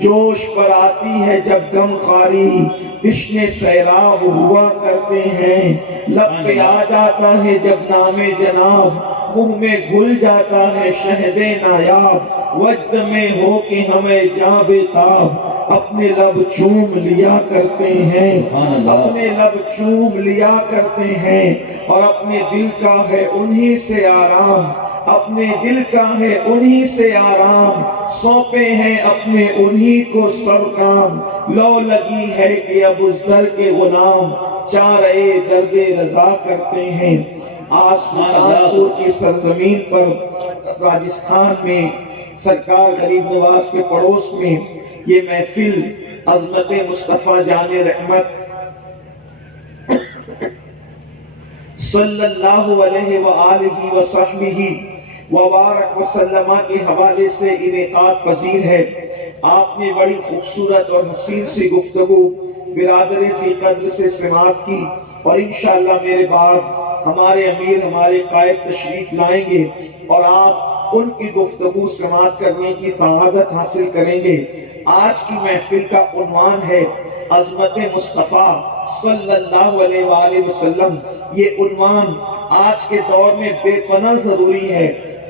جوش پر آتی ہے جب غم خواری تشنے سیراب ہوا کرتے ہیں، لب پہ آ جاتا ہے جب نام جناب، منہ میں گھل جاتا ہے شہد نایاب، وجد میں ہو کہ ہمیں جاں بے تاب اپنے لب چوم لیا کرتے ہیں، اپنے لب چوم لیا کرتے ہیں، اور اپنے دل کا ہے انہی سے آرام، اپنے دل کا ہے انہی سے آرام، سونپے ہیں اپنے انہی کو سر کام، لو لگی ہے کہ اب اس در کے غلام چارے درد رضا کرتے ہیں۔ آج سلطان پور کی سرزمین پر راجستھان میں سرکار غریب نواز کے پڑوس میں یہ محفل عظمت مصطفیٰ جان رحمت صلی اللہ علیہ وآلہ وصحبہ وبارک وسلم کے حوالے سے انعقاد پذیر ہے۔ آپ نے بڑی خوبصورت اور حسین سی گفتگو برادر ذی قدر سے سماعت کی، اور انشاءاللہ میرے بعد ہمارے امیر ہمارے قائد تشریف لائیں گے اور آپ ان کی گفتگو سماعت کرنے کی سعادت حاصل کریں گے۔ آج کی محفل کا عنوان ہے عظمت مصطفیٰ صلی اللہ علیہ وآلہ وسلم۔ یہ عنوان آج کے دور میں بے پناہ ضروری ہے،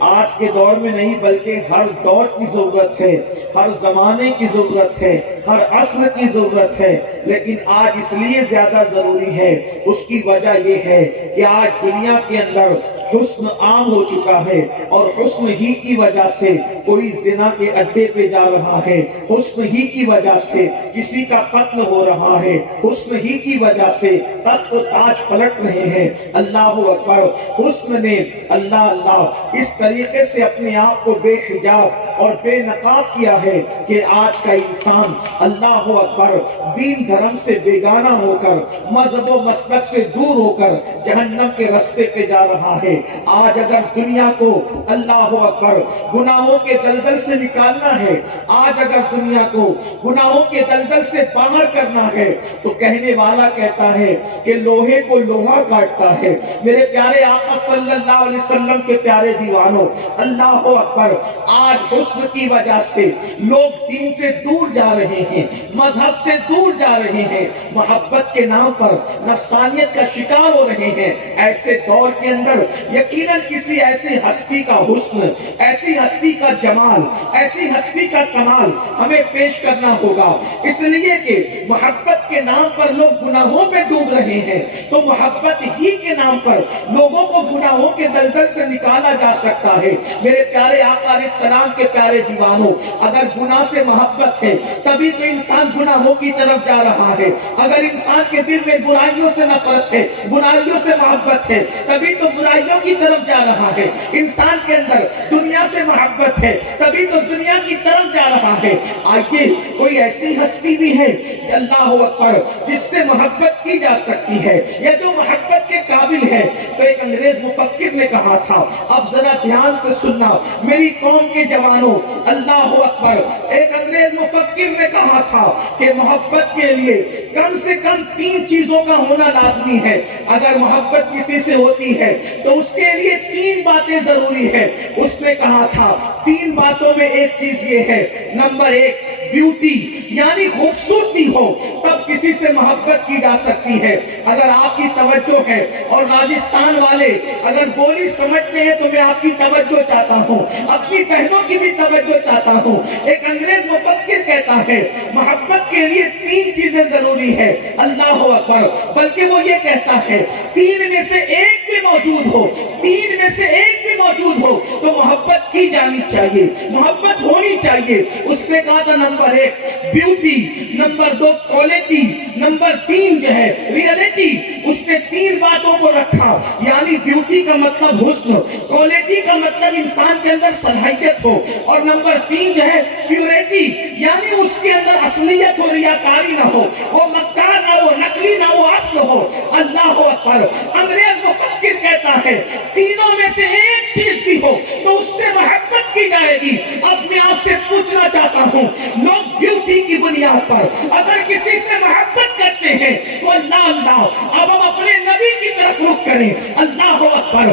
آج کے دور میں نہیں بلکہ ہر دور کی ضرورت ہے، ہر زمانے کی ضرورت ہے، ہر عصر کی ضرورت ہے، لیکن آج اس لیے زیادہ ضروری ہے۔ اس کی وجہ یہ ہے کہ آج دنیا کے اندر حسن عام ہو چکا ہے، اور حسن ہی کی وجہ سے کوئی زنا کے اڈے پہ جا رہا ہے، حسن ہی کی وجہ سے کسی کا قتل ہو رہا ہے، حسن ہی کی وجہ سے تخت و تاج پلٹ رہے ہیں۔ اللہ اکبر! حسن نے اللہ اللہ اس طریقے سے اپنے آپ کو بے حجاب اور بے نقاب کیا ہے کہ آج کا انسان اللہ اکبر دین دھرم سے بیگانہ ہو کر، مذہب و مسلک سے دور ہو کر جہنم کے رستے پہ جا رہا ہے۔ آج اگر دنیا کو اللہ اکبر گناہوں کے دلدل سے نکالنا ہے، آج اگر دنیا کو گناہوں کے دلدل سے باہر کرنا ہے، تو کہنے والا کہتا ہے کہ لوہے کو لوہا کاٹتا ہے۔ میرے پیارے آقا صلی اللہ علیہ وسلم کے پیارے دیوانوں، اللہ اکبر! آج حسن کی وجہ سے لوگ دین سے دور جا رہے ہیں، مذہب سے دور جا رہے ہیں، محبت کے نام پر نفسانیت کا شکار ہو رہے ہیں۔ ایسے دور کے اندر یقیناً کسی ایسی ہستی کا حسن، ایسی ہستی کا جمال، ایسی ہستی کا کمال ہمیں پیش کرنا ہوگا، اس لیے کہ محبت کے نام پر لوگ گناہوں پہ ڈوب رہے ہیں، تو محبت ہی کے نام پر لوگوں کو گناہوں کے دلدل سے نکالا جا سکتا ہے۔ میرے پیارے آقا علیہ السلام کے پیارے دیوانوں، اگر گناہ سے محبت ہے تبھی تو انسان گناہوں کی طرف جا رہا ہے، اگر انسان کے دل میں برائیوں سے نفرت ہے، برائیوں سے محبت ہے، تبھی تو برائیوں کی طرف جا رہا ہے۔ انسان کے اندر دنیا سے محبت ہے تبھی تو دنیا کی طرف جا رہا ہے۔ آئیے کوئی ایسی ہستی بھی ہے اللہ اکبر جس سے محبت کی جا سکتی ہے، یا جو محبت کے قابل ہے۔ تو ایک انگریز مفکر نے کہا تھا، اب ذرا دھیان سے سننا میری قوم کے جوانوں، اللہ اکبر! ایک انگریز مفکر نے کہا تھا کہ محبت کے لیے کم سے کم 3 چیزوں کا ہونا لازمی ہے۔ اگر محبت کسی سے ہوتی ہے تو اس کے لیے 3 باتیں ضروری ہے۔ اس نے کہا تھا 3 باتوں میں ایک چیز یہ ہے، نمبر 1 بیوٹی، یعنی خوبصورتی ہو تب کسی سے محبت کی جا سکتی ہے۔ اگر آپ کی توجہ ہے، اور راجستھان والے اگر بولی سمجھتے ہیں، تو میں آپ کی توجہ چاہتا ہوں، اپنی بہنوں کی بھی توجہ چاہتا ہوں۔ ایک انگریز مفکر کہتا ہے محبت کے لیے 3 چیزیں ضروری ہے، اللہ اکبر! بلکہ وہ یہ کہتا ہے 3 میں سے ایک بھی موجود ہو، 3 میں سے ایک بھی موجود ہو تو محبت کی جانی چاہیے، محبت ہونی چاہیے۔ اس نے کہا تھا number 1 beauty, number 2 quality, number 3 جو ہے ریئلٹی۔ اس نے 3 باتوں کو رکھا، یعنی بیوٹی کا مطلب حسن، کوالٹی کا مطلب انسان کے اندر صلاحیت ہو، اور نمبر 3 جو ہے پیورٹی، یعنی اس کے اندر اصلیت ہو، ریاکاری نہ ہو، وہ مکار نہ ہو، نقلی نہ ہو، اصل ہو۔ اللہ اکبر! انگریز مفکر کہتا ہے تینوں میں سے ایک چیز بھی ہو تو اس سے محبت کی جائے گی۔ اب میں آپ سے پوچھنا چاہتا ہوں، لوگ بیوٹی کی بنیاد پر اگر کسی سے محبت کرتے ہیں تو اللہ اللہ، اب ہم اپنے نبی کی طرف رخ کریں۔ اللہ اکبر!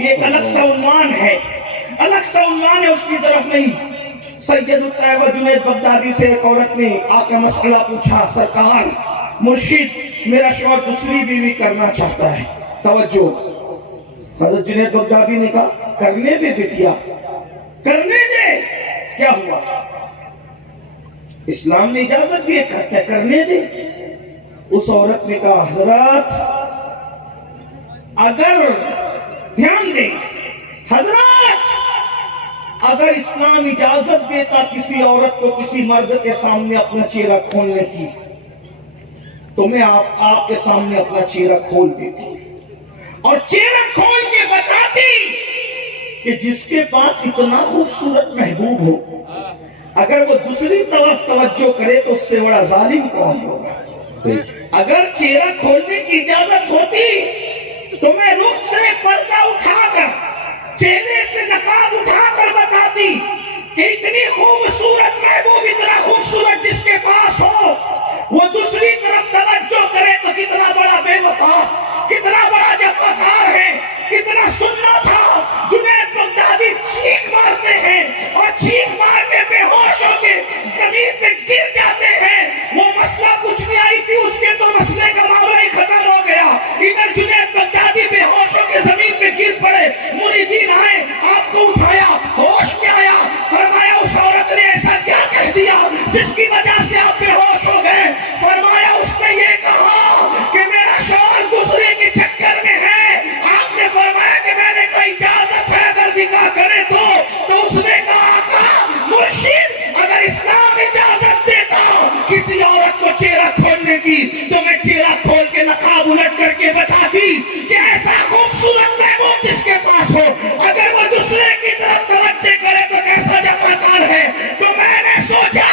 یہ ایک الگ سا عنوان ہے، الگ سا عنوان ہے، اس کی طرف نہیں۔ سید الطیبہ جنید بغدادی سے ایک عورت نے آ کے مسئلہ پوچھا، سرکار مرشد میرا شوہر دوسری بیوی کرنا چاہتا ہے۔ توجہ، حضرت جنید بغدادی نے کہا کرنے دے بیٹیا، کرنے دے۔ کیا ہوا؟ اسلام نے اجازت دی ہے، کرنے دے۔ اس عورت نے کہا حضرات اگر دھیان دیں، حضرات اگر اسلام اجازت دیتا کسی عورت کو کسی مرد کے سامنے اپنا چہرہ کھولنے کی تو میں آپ کے سامنے اپنا چہرہ کھول دیتی اور چہرہ کھول کے بتاتی کہ جس کے پاس اتنا خوبصورت محبوب ہو اگر وہ دوسری طرف توجہ کرے تو اس سے بڑا ظالم کون ہوگا۔ اگر چہرہ کھولنے کی اجازت ہوتی تو میں رخ سے پردہ اٹھا کر، چہرے سے نقاب اٹھا کر بتاتی کہ اتنی خوبصورت محبوب، اتنا خوبصورت جس کے پاس ہو وہ دوسری طرف توجہ کرے تو کتنا بڑا بے وفا، کتنا بڑا جفاکار ہے۔ کتنا سننا تھا جنید بغدادی چیخ مارتے ہیں اور چیخ مار کے بے ہوش ہو کے زمین پہ گر جاتے ہیں۔ وہ مسئلہ کچھ نہیں آئی تھی، اس کے تو مسئلے کا معاملہ ہی ختم ہو گیا۔ ادھر جنید بغدادی بے ہوش ہو کے زمین پہ گر پڑے، مریدین آئے، آپ کو اٹھایا، ہوش میں آیا، فرمایا اس عورت نے ایسا کیا کہہ دیا جس کی وجہ سے آپ بے ہوش ہو گئے؟ فرمایا اس نے یہ کہا کہ میرا شوہر دوسرے کے چکر میں ہے۔ آپ نے فرمایا کہ میں نے کہا اجازت ہے اگر نکاح کرے تو اس نے کہا آقا مرشد اگر اسلام اجازت دیتا کسی عورت کو چہرہ کھولنے کی تو میں چہرہ کھول کے نقاب الٹ کر کے بتاتی کہ ایسا خوبصورت محبوب جس کے پاس ہو اگر وہ دوسرے کی طرف توجہ کرے تو کیسا جفاکار ہے۔ تو میں نے سوچا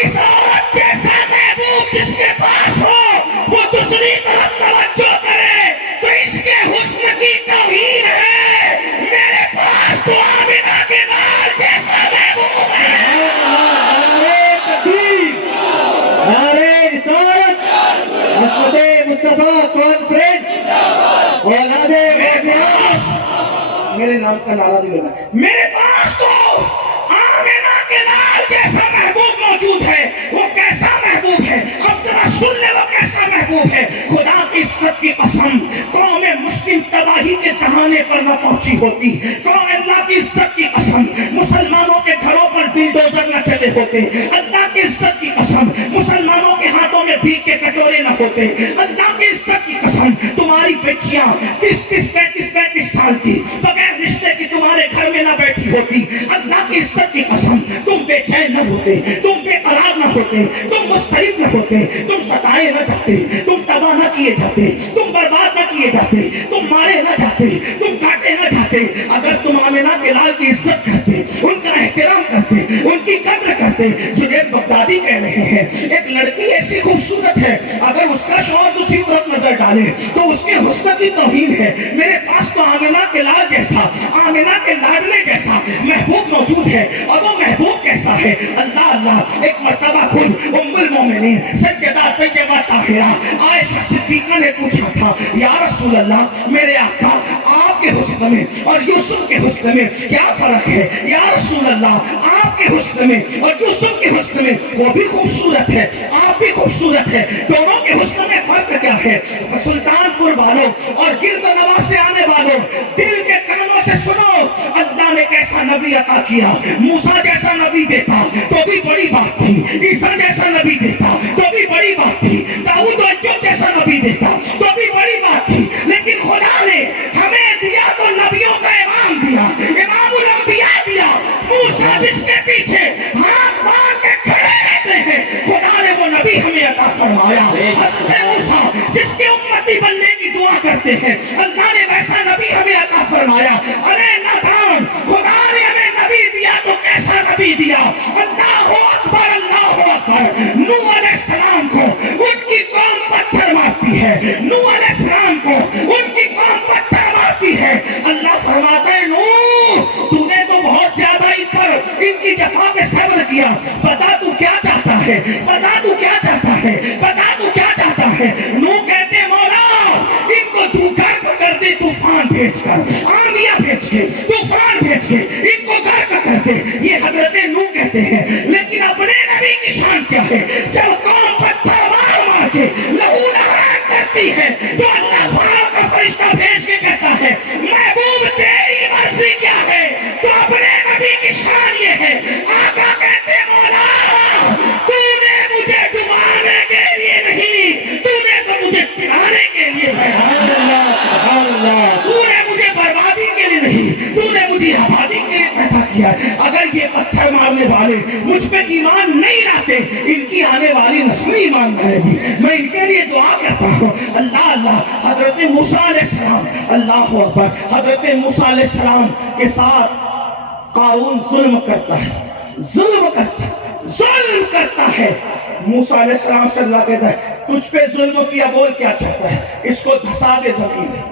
اس عورت جیسا محبوب جس کے پاس ہو وہ دوسری طرف توجہ کرے تو اس کے حسن کی توہین ہے۔ میرے پاس تو آمنہ کے لال جیسا محبوب ہے۔ میرے نام کا نعرہ بھی لگا، میرے پاس تو آمنہ کے لال جیسا محبوب موجود ہے۔ وہ کیسا محبوب ہے؟ اب ذرا سن لے وہ کیسا محبوب ہے۔ خدا کی عزت کی قسم قوم مسلم تباہی کے دہانے پر نہ پہنچی ہوتی، قوم اللہ کی عزت کی قسم مسلمانوں کے گھروں پر بلڈوزر نہ چلے ہوتے، اللہ کی عزت کی قسم مسلمانوں کے ہاتھوں میں بھیک کے کٹورے نہ ہوتے، اللہ کی عزت کی قسم تمہاری بچیاں 30 35 سال کی بغیر رشتے کی تمہارے گھر میں نہ بیٹھی ہوتی، اللہ کی عزت کی قسم تم بے چین نہ ہوتے، تم بے قرار نہ ہوتے، تم مضطرب نہ ہوتے، تم ستائے نہ جاتے، تم تباہ نہ کیے جاتے، تم برباد نہ کیے جاتے، تم مارے نہ جاتے، تم کاٹے نہ جاتے اگر تم آمنہ کے لال کی عزت کرتے، ان کا احترام کرتے، ان کی قدر کرتے۔ جنید بغدادی کہہ رہے ہیں ایک لڑکی ایسی خوبصورت ہے اگر اس کا شوہر دوسری طرف نظر ڈالے تو اس کے حسن کی توہین ہے۔ میرے پاس تو آمنہ کے لال جیسا، آمنہ کے لاڈلے جیسا محبوب موجود ہے۔ اور وہ محبوب کیسا ہے؟ اللہ اللہ، ایک مرتبہ خود ام المومنین سیدہ طیبہ طاہرہ عائشہ صدیقہ نے پوچھا تھا یا رسول اللہ میرے آقا آپ کے حسن میں اور یوسف کے حسن میں کیا فرق ہے؟ یا رسول اللہ آپ کے حسن میں اور یوسف کے حسن میں وہ بھی خوبصورت ہے آپ بھی خوبصورت ہے، دونوں کے حسن میں فرق کیا ہے؟ سلطان پور والوں اور گرد و نواح سے آنے والوں دل کے کانوں سے سنو، اللہ نے کیسا نبی عطا کیا۔ موسیٰ جیسا نبی دیتا تو بھی بڑی بات تھی، عیسیٰ جیسا نبی دیتا تو بھی بڑی بات تھی، داؤد و ایوب جیسا نبی دیتا تو بھی بڑی بات تھی، لیکن خدا نے ہمیں دیا تو نبیوں کا امام دیا، امام الانبیاء دیا۔ موسیٰ جس کے پیچھے ہاتھ باندھ کے کھڑے رہتے ہیں خدا نے وہ نبی ہمیں عطا فرمایا۔ حضرت موسیٰ جس کے امتی بننے کی دعا کرتے ہیں اللہ نے ویسا نبی ہمیں عطا فرمایا۔ ارے نادان، خدا نے ہمیں نبی دیا تو کیسا نبی دیا؟ اللہ اکبر، اللہ اکبر۔ نوح علیہ السلام کو ان کی قوم پتھر مارتی ہے، نوح علیہ السلام کو ان کی قوم پتھر مارتی ہے۔ اللہ فرماتا ہے نوح تو نے تو بہت زیادہ ان پر ان کی جفا پہ صبر کیا، بتا تو کیا چاہتا ہے، بتا تو کیا چاہتا ہے، بتا تو کیا چاہتا ہے؟ نوح کہتے مولا ان کو تو کر دے طوفان بھیج کر، آندیاں بھیج کے طوفان بھیج کے ان کو غرق کر دے. یہ حضرت نوح کہتے ہیں. لیکن اپنے نبی کی شان کیا ہے؟ جب قوم پتھر مار مار کے لہو لہان کرتی ہے تو اللہ پہاڑ کا فرشتہ بھیج کے کہتا ہے محبوب تیری مرضی کیا ہے؟ تو اپنے نبی کی شان یہ ہے. آقا کہتے مولا تو نے مجھے ڈبانے کے لیے نہیں, تو نے تو مجھے گرانے کے لیے تو نے مجھے بربادی کے لیے نہیں, تو نے مجھے آبادی کے لیے پیدا کیا. اگر یہ پتھر مارنے والے مجھ پہ ایمان نہیں لاتے, ان کی آنے والی نسل ایمان لائے گی. میں ان کے لیے دعا کرتا ہوں. اللہ اللہ. حضرت موسیٰ علیہ السلام, اللہ اکبر, حضرت موسیٰ علیہ السلام کے ساتھ قارون ظلم کرتا ہے, ظلم کرتا ہے. موسیٰ علیہ السلام سے اللہ کہتا ہے تجھ پہ ظلم کیا, بول کیا چاہتا ہے؟ اس کو دھسا دے زمین میں,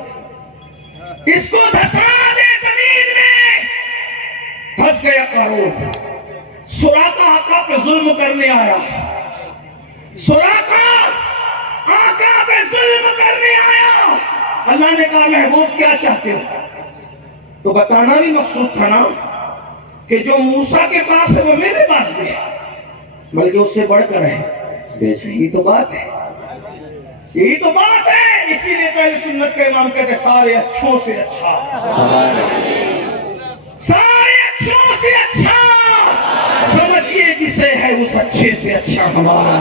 اس کو دھسا دے زمین میں. دھس گیا قارون. سراقہ آقا پہ ظلم کرنے آیا, سراقہ آقا پہ ظلم کرنے آیا. اللہ نے کہا محبوب کیا چاہتے ہو؟ تو بتانا بھی مقصود تھا نا کہ جو موسیٰ کے پاس ہے وہ میرے پاس بھی ہے, بلکہ اس سے بڑھ کر ہے. یہی تو بات ہے, یہی تو بات ہے. اسی لیے تو اہل سنت کے امام کہتے ہیں سارے اچھوں سے اچھا, سارے اچھوں سے اچھا سمجھیے جسے ہے اس اچھے سے اچھا ہمارا.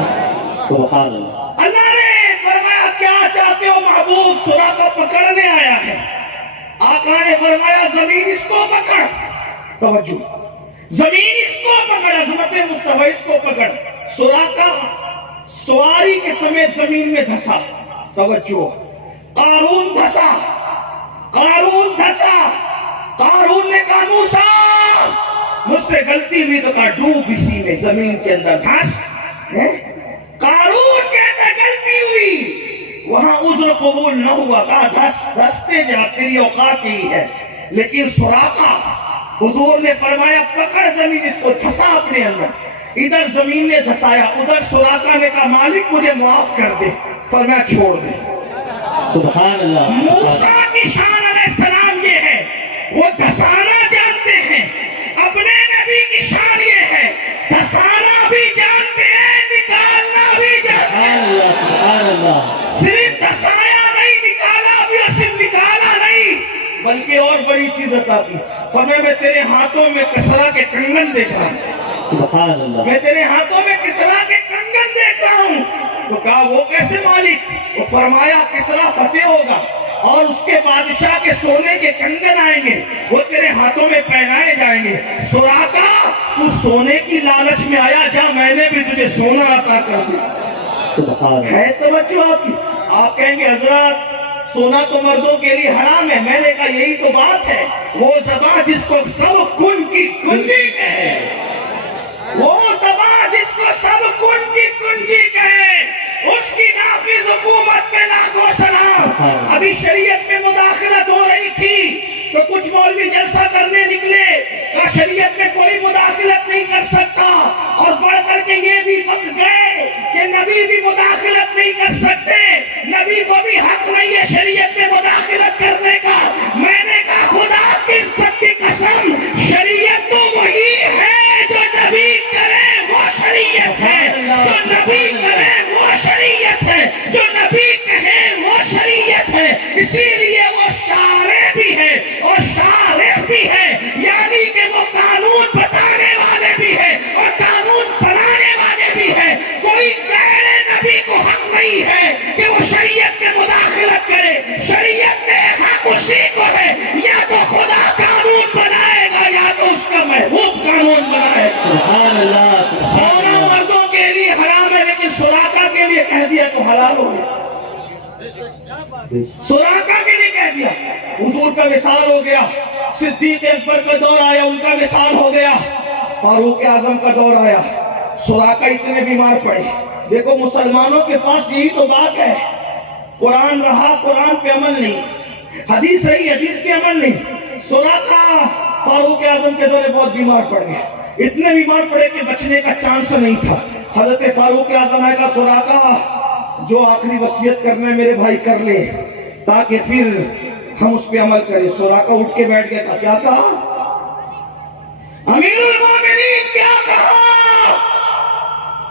سبحان اللہ. اللہ نے فرمایا کیا چاہتے ہو محبوب؟ سراقہ پکڑنے آیا ہے. آقا نے فرمایا زمین اس کو پکڑ. توجہ, زمین اس کو پکڑ, عظمت مصطفیٰ اس کو پکڑ. سراقہ سواری کے سمیت زمین میں دھسا. توجہ, قارون دھسا, قارون دھسا. قارون نے کہا موسیٰ مجھ سے غلطی ہوئی, تو کہا ڈوب اسی میں زمین کے اندر دھس. قارون کہتا غلطی ہوئی, وہاں عذر قبول نہ ہوا, کہا دھستے جا, تیری اوقات ہی ہے. لیکن سراقہ حضور نے فرمایا پکڑ زمین, اس کو دھسا اپنے اندر. ادھر زمین نے دھسایا, ادھر سراقہ نے کہا مالک مجھے معاف کر دے. فرمایا چھوڑ دے. سبحان اللہ. موسیٰ کی شان علیہ السلام یہ ہے, وہ دھسانا جانتے ہیں. اپنے نبی کی شان یہ ہے دھسانا بھی جانتے ہیں, نکالنا بھی جانتے ہیں. سبحان اللہ. صرف دھسایا نہیں, نکالا بھی, اور صرف نکالا نہیں بلکہ اور بڑی چیز عطا کی. فرمایا میں تیرے ہاتھوں میں کسرا کے کنگن دیکھ رہا ہوں. سبحان اللہ. میں تیرے ہاتھوں میں کسرا کے کنگن دیکھ رہا ہوں. تو کہا وہ کیسے مالک؟ وہ فرمایا کسرا فتح ہوگا اور اس کے بادشاہ کے سونے کے کنگن آئیں گے, وہ تیرے ہاتھوں میں پہنائے جائیں گے. سراقہ تو سونے کی لالچ میں آیا, جا میں نے بھی تجھے سونا عطا کر دیا. سبحان اللہ. ہے توجہ آپ کی؟ آپ کہیں گے حضرت سونا تو مردوں کے لیے حرام ہے. میں نے کہا یہی تو بات ہے. وہ زبان جس کو سب کن کی کنجی کہے, وہ زبان جس کو سب کن کی کنجی کہے, اس کی نافذ حکومت پہ لاکھوں سلام. ابھی شریعت میں مداخلت ہو رہی تھی تو کچھ مولوی جلسہ کرنے نکلے, کہا شریعت میں کوئی مداخلت نہیں کر سکتا, اور بڑھ کر کے یہ بھی بک گئے کہ نبی بھی مداخلت نہیں کر سکتے, نبی کو بھی حق نہیں ہے شریعت میں مداخلت کرنے کا. میں نے کہا خدا کی عزت کی قسم, شریعت تو وہی ہے جو نبی کرے وہ شریعت ہے, جو نبی کرے وہ شریعت ہے, جو نبی کہے وہ شریعت ہے. اسی لیے وہ شارع بھی ہے اور شارع بھی ہے, یعنی کہ وہ قانون بتانے والے بھی ہے اور قانون بنانے والے بھی ہے. کوئی غیر نبی کو حق نہیں ہے کہ وہ شریعت میں مداخلت کرے. شریعت میں حق اسی کو ہے, یا تو خدا قانون بنائے گا یا تو اس کا محبوب قانون بنائے گا. سبحان اللہ. سونا مردوں کے لیے حرام ہے, لیکن سراقہ کے لیے کہہ دیا تو حلال ہو گیا. سراقہ کے لیے کہہ دیا. حضور کا وصال ہو گیا, صدیق اکبر کا دور آیا, ان کا وصال ہو گیا, فاروق اعظم کا دور آیا. سراقہ اتنے بیمار پڑے. دیکھو مسلمانوں کے پاس یہی تو بات ہے, قرآن رہا قرآن پہ عمل نہیں, حدیث رہی حدیث پہ عمل نہیں. سراقہ فاروق اعظم کے دور بہت بیمار پڑ گئے, اتنے بیمار پڑے کہ بچنے کا چانس نہیں تھا. حضرت فاروق اعظم آئے گا, سراقہ جو آخری وصیت کرنا ہے میرے بھائی کر لے, تاکہ پھر ہم اس پہ عمل کریں. سراقہ اٹھ کے بیٹھ گیا تھا. کیا کہا امیر المومنین؟ کیا کہا؟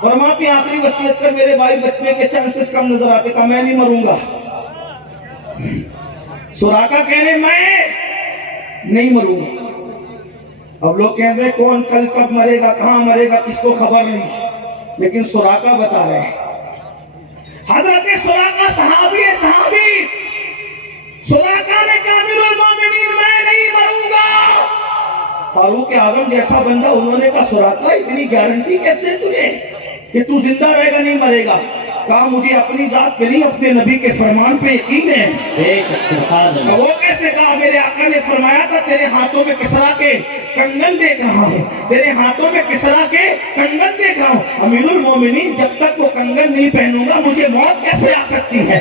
فرماتے آخری وصیت کر میرے بھائی بچنے کے چانسز کم نظر آتے. کہا میں نہیں مروں گا. سراقہ کہنے میں نہیں مروں گا. اب لوگ کہتے ہیں کون کل کب مرے گا، کہاں مرے گا، کس کو خبر نہیں. لیکن سراقہ بتا رہے ہیں. حضرت سراقہ صحابی ہے، صحابی. سراقہ نے کہا امیر المومنین میں نہیں مروں گا. فاروق اعظم جیسا بندہ، انہوں نے کہا سراقہ اتنی گارنٹی کیسے تجھے کہ تو زندہ رہے گا نہیں مرے گا؟ کہا مجھے اپنی ذات پہ نہیں اپنے نبی کے فرمان پہ یقین ہے. وہ کیسے؟ کہا میرے آقا نے فرمایا تھا تیرے ہاتھوں میں کسرا کے کنگن دیکھ رہا ہوں، تیرے ہاتھوں میں کسرا کے کنگن دیکھ رہا ہوں. امیر المومنین جب تک وہ کنگن نہیں پہنوں گا مجھے موت کیسے آ سکتی ہے؟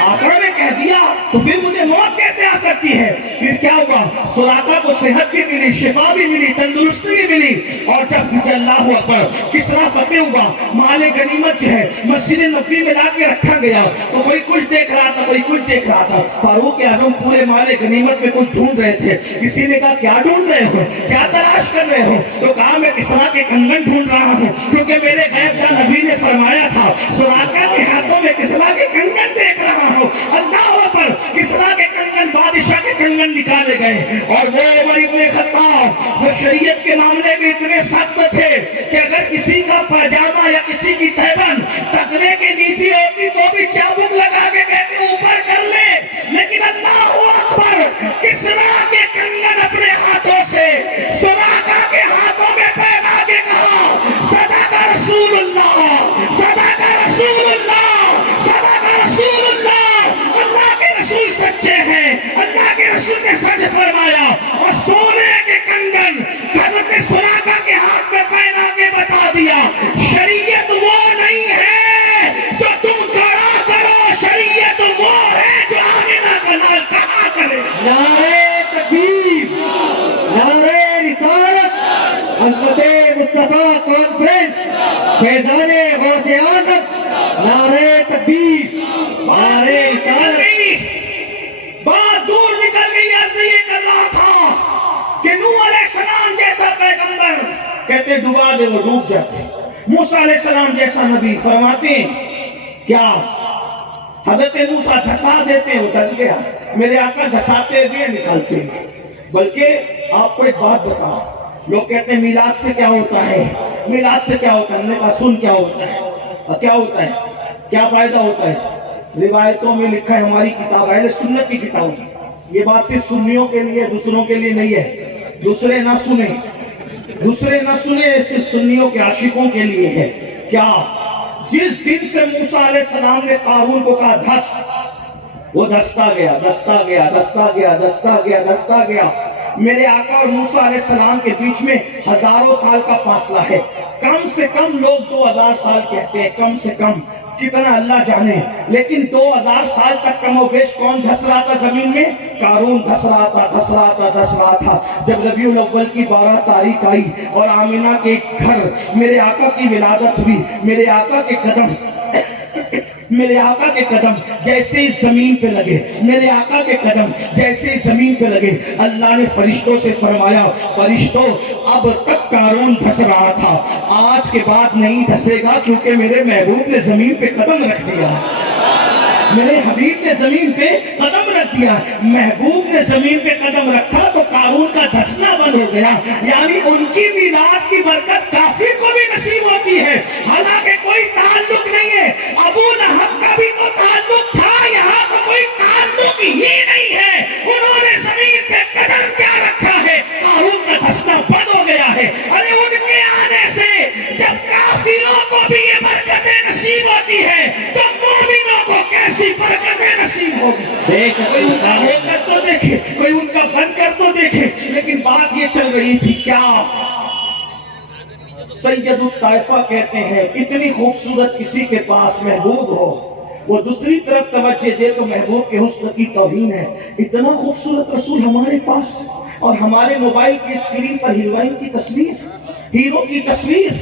آقا نے کہہ دیا تو پھر مجھے موت کیسے آ سکتی ہے؟ پھر کیا ہوا؟ سراقہ کو صحت بھی ملی، شفا بھی ملی، تندرستی بھی ملی. اور جب اللہ اکبر کسرا فتح ہوا، مال غنیمت جو ہے مسجد نبوی میں لا کے رکھا گیا تو کوئی کچھ دیکھ رہا تھا، کوئی کچھ دیکھ رہا تھا. فاروق اعظم پورے مال غنیمت میں کچھ ڈھونڈ رہے تھے. کسی نے کہا کیا ڈھونڈ رہے ہو، کیا تلاش کر رہے ہو؟ تو کہا میں کسرا کے کنگن ڈھونڈ رہا ہوں، کیونکہ میرے غیب کا نبی نے فرمایا تھا سراقہ کے ہاتھوں میں کسرا کے کنگن دیکھ رہا ہوں. اللہ اکبر. کسرا کے کنگن، بادشاہ کے کنگن نکالے گئے. اور وہ عمر ابن خطاب وہ شریعت کے معاملے میں اتنے سخت تھے کہ اگر کسی کا پاجامہ یا کسی کی تہبند تکنے کے نیچے ہوتی تو بھی چابک لگا کے کہتے اوپر کر لے. لیکن اللہ اکبر، کسرا کے کنگن اپنے ہاتھوں سے سراقہ کے ہاتھوں میں پہنا کے کہا صدق رسول اللہ، صدق رسول اللہ، صدق رسول اللہ. اللہ کے رسول سچے ہیں، اللہ کے رسول نے سچ فرمایا. اور سونے کے کنگن حضرت سراقہ کے ہاتھ میں پہنا کے بتا دیا شریعت وہ نہیں ہے جو تم کھڑا کرو، شریعت وہ ہے جو آمینہ کا لال کہا کرے. نعرہ تکبیر، نعرہ رسالت، عظمت مصطفیٰ کانفرنس، فیضان غوث اعظم. نعرہ تکبیر، نعرہ رسالت. بات دور نکل گئی. عرض یہ کر رہا تھا کہ نوح علیہ السلام جیسا پیغمبر کہتے ڈبا دے وہ ڈوب جاتے. موسیٰ علیہ السلام جیسا نبی فرماتے کیا حضرت موسیٰ دھسا دیتے وہ دھس گیا. میرے آقا دھساتے بھی نکالتے. بلکہ آپ کو ایک بات بتاؤ، لوگ کہتے ہیں میلاد سے کیا ہوتا ہے، میلاد سے کیا ہوتا ہے. ہم نے کہا سن کیا ہوتا ہے، کیا ہوتا ہے، کیا فائدہ ہوتا ہے. روایتوں میں لکھا ہے، ہماری کتاب اہل سنت کی کتاب. یہ بات صرف سنیوں کے لیے، دوسروں کے لیے نہیں ہے. دوسرے نہ سنیں، دوسرے نہ سنیں، صرف سنیوں کے عاشقوں کے لیے ہے. کیا جس دن سے موسیٰ علیہ السلام نے قارون کو کہا دھس، وہ دھستا گیا، دھستا گیا، دھستا گیا، دھستا گیا، دھستا گیا. میرے آقا اور موسیٰ علیہ السلام کے بیچ میں ہزاروں سال کا فاصلہ ہے. کم سے کم لوگ 2000 سال کہتے ہیں، کم سے کم کتنا اللہ جانے. لیکن 2000 سال تک کم و بیش کون دھس رہا تھا زمین میں؟ قارون دھس رہا تھا، دھس رہا تھا، دھس رہا تھا. جب ربیع الاول کی 12 تاریخ آئی اور آمینہ کے گھر میرے آقا کی ولادت ہوئی، میرے آقا کے قدم میرے آقا کے قدم جیسے ہی زمین پہ لگے، میرے آقا کے قدم جیسے ہی زمین پہ لگے، اللہ نے فرشتوں سے فرمایا فرشتوں اب تک قارون دھس رہا تھا، آج کے بعد نہیں دھسے گا، کیونکہ میرے محبوب نے زمین پہ قدم رکھ دیا. میرے حبیب نے زمین پہ قدم رکھ دیا. محبوب نے زمین پہ قدم رکھا تو قارون کا دھسنا بند ہو گیا. یعنی ان کی میلاد کی برکت کافر کو بھی نصیب ہوتی ہے. حالانکہ کوئی تعلق نہیں ہے. ابو لہب کا بھی تو تعلق تھا، یہاں کا کوئی تعلق ہی نہیں ہے. انہوں نے زمین پہ قدم کیا رکھا ہے، قارون کا دھسنا بند ہو گیا ہے. ارے ان کے آنے سے جب کافروں کو بھی یہ برکتیں نصیب ہوتی ہے تو مومنوں کو کیسی برکتیں نصیب ہوگی. کوئی ان کا ہو کر تو دیکھے، کوئی ان کا بن کر تو دیکھے. لیکن بات یہ چل رہی تھی، کیا سید الطائفہ کہتے ہیں اتنی خوبصورت کسی کے پاس محبوب ہو، وہ دوسری طرف توجہ دے تو محبوب کے حسن کی توہین ہے. اتنا خوبصورت رسول ہمارے پاس، اور ہمارے موبائل کی اسکرین پر ہیروئن کی تصویر، ہیرو کی تصویر.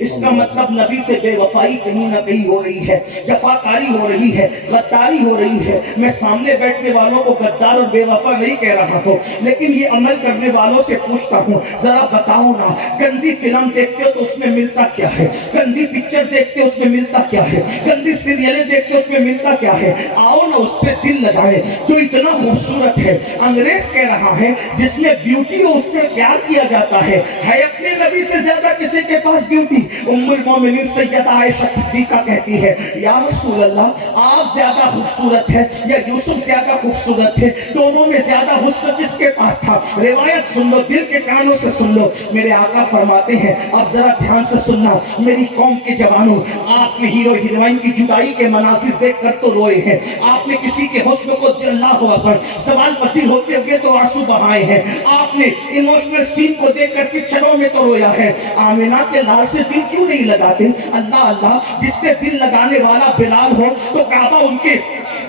اس کا مطلب نبی سے بے وفائی کہیں نہ کہیں ہو رہی ہے، جفاکاری ہو رہی ہے، غداری ہو رہی ہے۔ میں سامنے بیٹھنے والوں کو غدار اور بے وفا نہیں کہہ رہا ہوں، لیکن یہ عمل کرنے والوں سے پوچھتا ہوں، ذرا بتاؤ نا، گندی فلم دیکھتے ہو تو اس میں ملتا کیا ہے؟ گندی پکچر دیکھتے ہو اس میں ملتا کیا ہے؟ گندی سیریلیں دیکھتے ہو اس میں ملتا کیا ہے؟ آؤ نا اس سے دل لگائے جو اتنا خوبصورت ہے۔ انگریز کہہ رہا ہے جس میں بیوٹی ہو اس میں پیار کیا جاتا ہے اپنے نبی سے زیادہ کسی کے پاس بیوٹی؟ ام المومنین سیدہ عائشہ صدیقہ کہتی ہے یا رسول اللہ آپ زیادہ خوبصورت ہے یا یوسف زیادہ خوبصورت ہے؟ دونوں میں زیادہ حسن کس کے پاس تھا؟ روایت سن لو، دل کے کانوں سے سن لو۔ میرے آقا فرماتے ہیں، اب ذرا دھیان سے سننا میری قوم کے جوانوں، آپ نے ہیرو ہیروئن کی جدائی کے مناظر دیکھ کر تو روئے ہیں، آپ نے کسی کے حسن کو اللہ اکبر سوال پذیر ہوتے ہوئے تو آنسو بہائے ہیں، آپ نے ایموشنل سین کو دیکھ کر پکچروں میں تو رویا ہے۔ آمنہ کے لال سے دل کیوں نہیں لگاتے؟ اللہ اللہ، جس سے دل لگانے والا بلال ہو تو کعبہ ان کے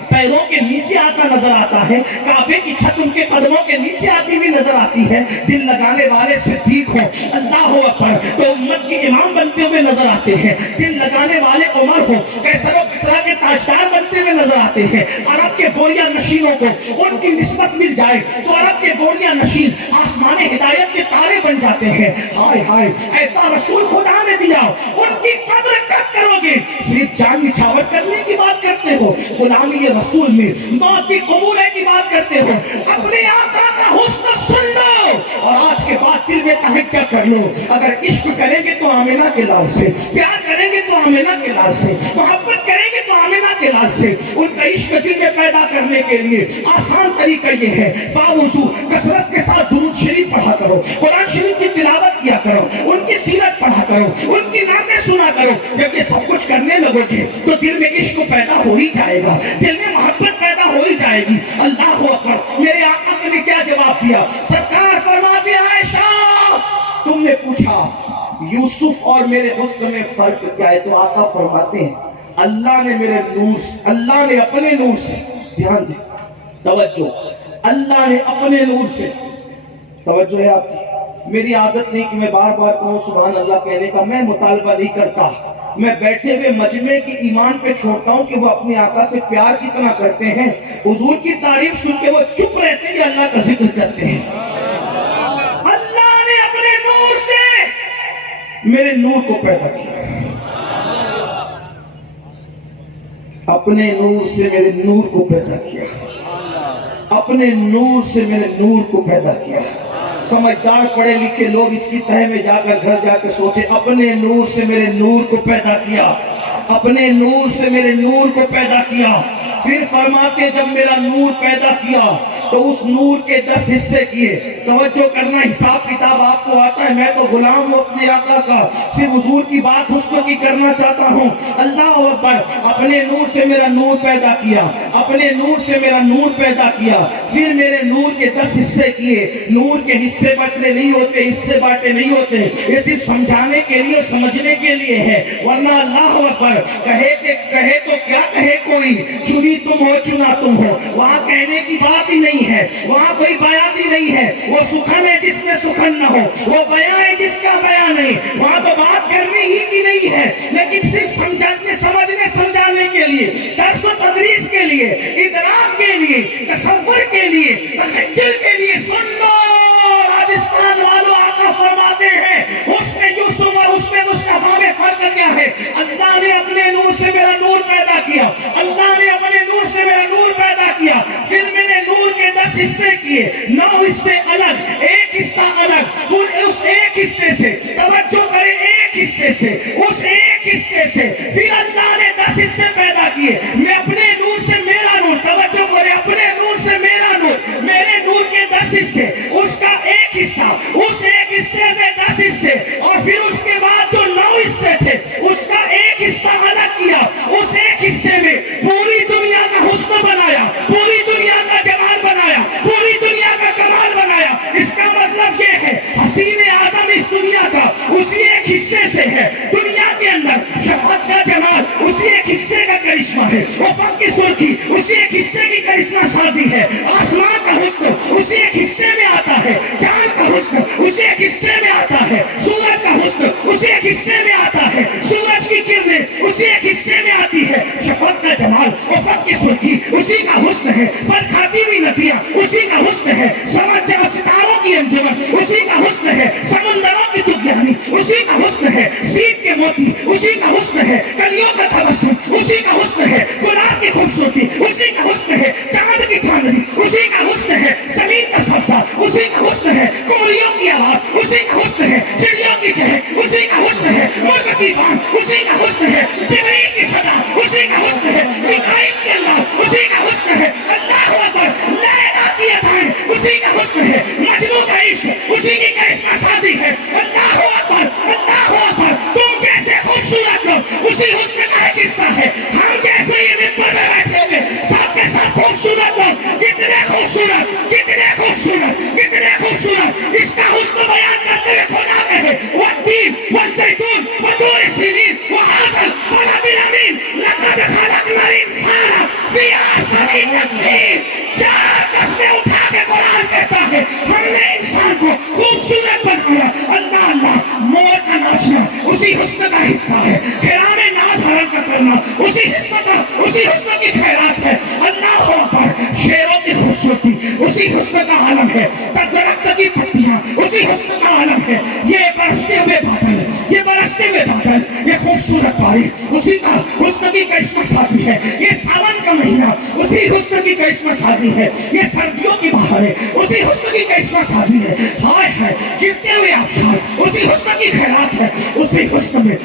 پیروں کے نیچے آتا نظر آتا ہے، کعبے کی چھت ان کے قدموں کے نیچے آتی ہوئی نظر آتی ہے۔ دل لگانے والے صدیق ہو اللہ اکبر تو امت کے امام بنتے ہوئے نظر آتے ہیں، دل لگانے والے عمر ہو قیصر و کسریٰ کے تاجدار بنتے ہوئے نظر آتے ہیں۔ عرب کے بوریا نشینوں کو ان کی نسبت مل جائے تو عرب کے بوریا نشین آسمان ہدایت کے تارے بن جاتے ہیں۔ ہائے ہائے، ایسا رسول خدا نے دیا، ان کی قدر کب کرو گے؟ صرف جان نچھاور کرنے کی بات کرتے ہو، غلامی رسول میں موت بھی قبول ہے کی بات کرتے ہو۔ اپنے آقا کا حسن سن لو اور آج کے بعد دل میں تحقیق کر لو، اگر عشق کریں گے تو آمنہ کے لال سے، پیار کریں گے تو آمنہ کے لال سے، محبت کریں گے تو آمنہ کے لال سے۔ ان کا عشق دل میں پیدا کرنے کے لیے آسان طریقہ یہ ہے، باوضو کثرت کے ساتھ درود شریف پڑھا کرو، قرآن شریف کی تلاوت کیا کرو، ان کی سیرت پڑھا کرو، ان کی نعتیں سنا کرو۔ جب یہ سب کچھ کرنے لگو گے تو دل میں عشق پیدا ہو ہی جائے گا، دل میں محبت پیدا ہو ہی جائے گی۔ اللہ اکبر، میرے آقا نے کیا جواب دیا؟ سرکار فرماتے ہیں عائشہ تم نے پوچھا یوسف اور میرے حسن میں فرق کیا ہے؟ تو آقا فرماتے ہیں اللہ نے میرے نور سے، اللہ نے اپنے نور سے، دھیان دیں توجہ، اللہ نے اپنے نور سے، توجہ ہے آپ کی، میری عادت نہیں کہ میں بار بار کہوں سبحان اللہ کہنے کا، میں مطالبہ نہیں کرتا، میں بیٹھے ہوئے مجمع کی ایمان پہ چھوڑتا ہوں کہ وہ اپنے آقا سے پیار کتنا کرتے ہیں۔ حضور کی تعریف سن کے وہ چپ رہتے ہیں یا اللہ کا ذکر کرتے ہیں؟ اللہ نے اپنے نور سے میرے نور کو پیدا کیا، اپنے نور سے میرے نور کو پیدا کیا، اپنے نور سے میرے نور کو پیدا کیا۔ سمجھدار پڑھے لکھے لوگ اس کی تہہ میں جا کر گھر جا کے سوچے اپنے نور سے میرے نور کو پیدا کیا، اپنے نور سے میرے نور کو پیدا کیا۔ پھر فرماتے جب میرا نور پیدا کیا تو اس نور کے 10 حصے کیے۔ توجہ کرنا، حساب کتاب آپ کو آتا ہے، میں تو غلام ہوں اپنے آقا کا، صرف حضور کی بات حسن کی کرنا چاہتا ہوں۔ اللہ اکبر، اپنے نور سے میرا نور پیدا کیا، اپنے نور سے میرا نور پیدا کیا، پھر میرے نور کے 10 حصے کیے۔ نور کے حصے بٹنے نہیں ہوتے، حصے بانٹے نہیں ہوتے، یہ صرف سمجھانے کے لیے اور سمجھنے کے لیے ہے، ورنہ اللہ اکبر کہے تو کیا کہے کوئی، چنی تم ہو چنا تم ہو، وہاں کہنے کی بات ہی نہیں ہے، وہاں کوئی بیان ہی نہیں ہے، وہ سخن ہے جس میں سخن نہ ہو، وہ بیان ہے جس کا بیان نہیں، وہاں تو بات کرنے ہی کی نہیں ہے، لیکن صرف سمجھانے کے لیے، درس و تدریس کے لیے، ادراک کے لیے، تصور کے لیے، تخیل کے لیے۔ سن لو راجستھان والوں، آقا فرماتے ہیں اس میں یوسف اور اس میں مصطفیٰ میں فرق کیا ہے؟ اللہ نے اپنے نور سے میرا نور پیدا کیا، اللہ نے اپنے نور سے میرا نور پیدا کیا، پھر میں نے نور کے 10 حصے کیے، 9 حصے الگ، ایک حصہ الگ، اس ایک حصے سے، توجہ کریں، ایک حصے سے، اس ایک حصے سے پھر اللہ نے 10 حصے پیدا کیے۔ میں اپنے نور سے میرا نور، توجہ کریں، اپنے نور سے میرا نور، میرے نور کے 10 حصے، اس کا ایک حصہ، اس ایک حصے میں 10 حصے، اور پھر اس کے بعد جو 9 حصے تھے اس کا ایک حصہ الگ کیا، اس ایک حصے میں پوری دنیا کا حسن بنایا، پوری دنیا کا جمال بنایا، پوری دنیا کا کمال بنایا۔ اس کا مطلب یہ ہے حسین اعظم اس دنیا کا اسی ایک حصے سے ہے، دنیا کے اندر شفقت کا جمال اسی ایک حصے کا کرشمہ ہے، افق کی سرخی اسی ایک حصے کی کرشمہ سازی ہے، آسمان کا حسن اسی ایک حصے میں آتا ہے، چاند کا حسن اسی ایک حصے میں آتا ہے، سورج کا حسن اسی ہے، پل کھاتی ہوئی ندیاں اسی کا حسن ہے، سمجھ ستاروں کی انجمن اسی کا حسن ہے، سمندروں کی دنیانی اسی کا حسن ہے، سیب کے موتی اسی کا حسن ہے، کلیوں کا تبسم اسی کا حسن ہے، گلاب کی خوبصورتی اسی کا حسن ہے، چاند کی چاندنی اسی کا حسن ہے، زمین کا سبزہ اسی کا حسن ہے، کملیوں کی آواز اسی کا حسن ہے، چڑیوں کی چہک اسی کا حسن ہے، مرغ کی بانگ اسی کا حسن ہے، جبریل کی صدا اسی کا حسن ہے، میکائیل کی اللہ اسی کا حسن ہے، اللہ اکبر، لیلا کی ادائیں اسی کا حسن ہے، مجنوں کا عشق اسی کی کرشمہ سازی ہے، اللہ اکبر، اللہ اکبر، تم جیسے خوبصورت لوگ اسی حسن کا ایک حصہ ہے، ہم جیسے یہ ممبر میں بیٹھے ہوئے سب کے سب خوبصورت لوگ، کتنے خوبصورت، کتنے خوبصورت، کتنے خوبصورت، اس کا حسن بیان کرتے ہوئے خدا کہے والتین والزیتون وطور سینین وهذا البلد الامین لقد خلقنا الانسان فی احسن تقویم، چار قسمیں اٹھا کے قرآن کہتا ہے ہم نے انسان کو خوبصورت بنایا، اللہ اللہ، مور کا ناچنا اسی حسن کا حصہ ہے، حرام ناز حرم کا کرنا اسی حسن کی خیرات ہے، اللہ اکبر، شیروں کی خوبصورتی اسی حسن کا عالم ہے، درخت کی پتیاں اسی حسن کا عالم ہے، یہ برستے ہوئے بادل، یہ برستے ہوئے بادل، یہ خوبصورت بارش اسی کا حسن کی کرشمہ سازی ہے، یہ ساون کا مہینہ اسی حسن کی کرشمہ سازی ہے، یہ سردیوں کی بہاریں اسی حسن کی کرشمہ سازی ہے، ہائے ہے گرتے ہوئے آبشار اسی حسن کی خیرات ہے، اسی حسن میں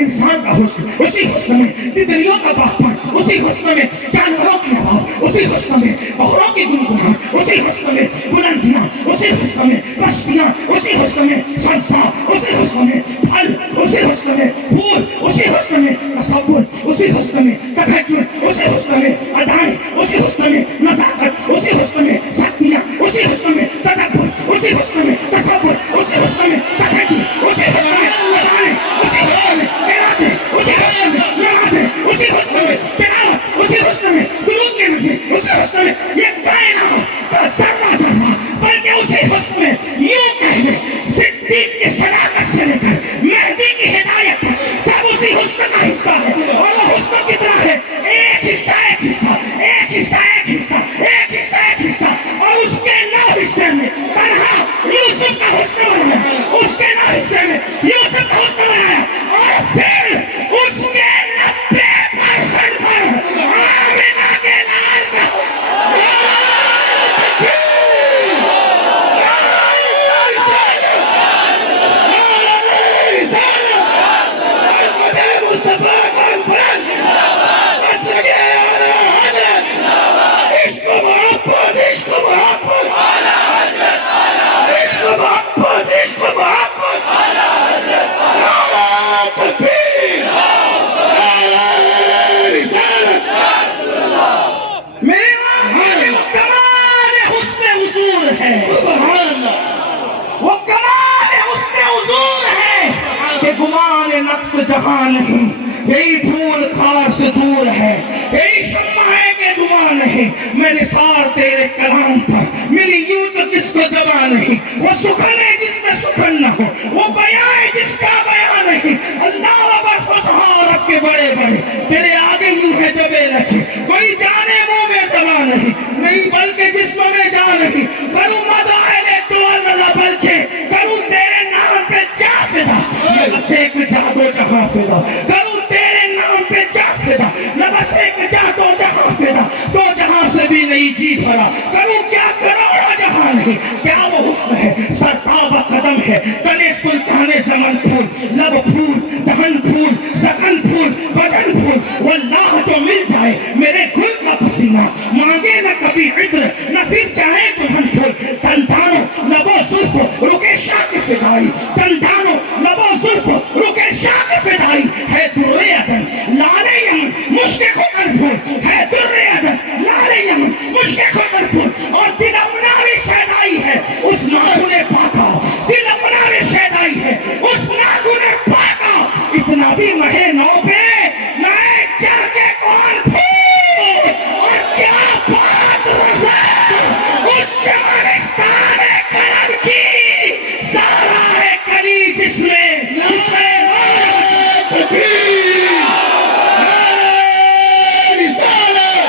انسان کا حسن، اسی حسن میں تتلیوں کا باغپن، اسی حسن میں جانوروں کی آواز، اسی حسن میں بہروں کی گنگناہٹ، اسی حسن میں بلندیاں، اسی حسن میں پستیاں، اسی حسن میں سبزہ، اسی حسن میں پھل، اسی حسن میں پھول، اسی حسن میں تصور، اسی حسن میں تہجد، اسی حسن میں ادائیں، اسی حسن میں نزاکت، اسی حسن میں سختیاں، اسی حسن میں تدبر، اسی حسن میں تصور، اسی حسن میں تہجد، اسی حسن میں ادائیں، اسی حسن میں قراتیں، اسی حسن میں نمازیں، اسی حسن میں تلاوت، اسی حسن میں درود کے نغمے، اسی حسن میں یہ کائنات کا ذرہ ذرہ، بلکہ اسی حسن میں یوں کہہ دے صدیق کی صداقت سے لے کر مہدی کی ہدایت تک سب اسی حسن کا حصہ ہے، اور وہ حسن کتنا ہے، ایک حصہ ایک حصہ، ایک حصہ ایک حصہ، ایک حصہ ایک حصہ، اور اس کے 9 حصے میں طلحہ یوسف کا حسن بنایا، اس کے 9 حصے میں یوسف کا حسن بنایا، اور پھر اس کے 90% پر آمنہ کے لال کا گمان نقص جہاں نہیں، یہی پھول خار سے دور ہے، یہی شمع ہے کہ دعا نہیں، میں نثار تیرے کلام پر ملی یوں تو کس کو زبان نہیں، وہ سخن ہے جس میں سخن نہ ہو، وہ بیان ہے جس کا بیان نہیں، اللہ اکبر فصحا رب کے بڑے بڑے تیرے آگے یوں ہے جبے رچے، کوئی جانے منہ میں زبان نہیں بلکہ جسم میں جان نہیں، کروں مدائل تو اللہ بلکہ کروں تیرے نام پہ جا فدا، میں بس ایک جا دو جہاں فدا، کروں تیرے نام پہ جا فدا، میں بس ایک جا دو جہاں فدا، دو جہاں سے بھی نہیں جی بھرا، کروں کیا کروڑا جہاں نہیں، کیا وہ حسن ہے سرتابہ قدم ہے، تنے سلطان زمن پھول، لب پھول، دہن پھول، زخن پھول، بدن پھول، واللہ جو مل جائے میرے گل کا پسینہ، مانگے نہ کبھی عطر نہ پھر چاہے دلہن پھول، تندانو لبو زلف رکے شاہ کی فدائی، تندانو لبو زلف رکے شاہ کی فدائی، ہے در عدن لال یمن مشک خطر پھول، ہے در عدن لال یمن مشک خطر پھول، اور دل اپنا بھی شہدائی ہے اس ناخن پاکا، دل اپنا بھی شہدائی ہے اس ناخن پاکا، اتنا بھی مہے نو پہ نئے چڑھ کے کون پھول، اور کیا بات رضا اس شمارستان کرم کی، زارا ہے کری جس میں تکبیر، رسالت،